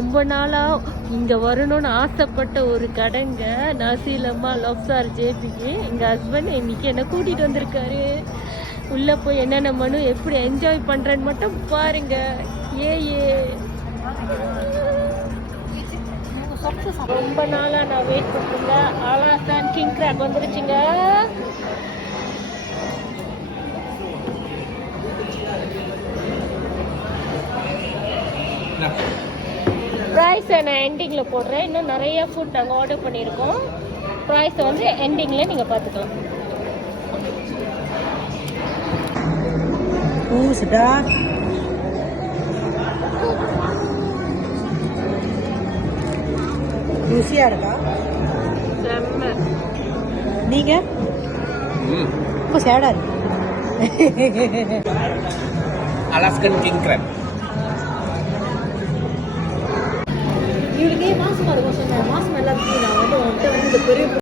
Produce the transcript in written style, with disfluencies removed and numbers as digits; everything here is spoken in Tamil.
ரொம்ப நாளாக இங்கே வரணும்னு ஆசைப்பட்ட ஒரு கடைங்க. நாசிலம்மா லப்சார் ஜேபிக்கு எங்கள் ஹஸ்பண்ட் இன்னைக்கு என்ன கூட்டிகிட்டு வந்திருக்காரு. உள்ளே போய் என்னென்ன மனு எப்படி என்ஜாய் பண்ணுறேன்னு மட்டும் பாருங்க. ஏ ரொம்ப நாளாக நான் வெயிட் பண்ணுங்க. ஆலாசான் கிங் கிராப் வந்துருச்சுங்க. ப்ரைஸை நான் எண்டிங்கில் போடுறேன். இன்னும் நிறைய ஃபுட் நாங்கள் ஆர்டர் பண்ணியிருக்கோம். ப்ரைஸை வந்து எண்டிங்கில் நீங்கள் பார்த்துக்கலாம். sedap. Juicy ada? செம்ம. நீங்க? ரொம்ப சேடா இருக்கு. Alaskan king crab. இவளுக்கே மாசமா இருக்கும் சொன்னேன். மாசம் எல்லாத்துக்கும் நான் வந்து பெரிய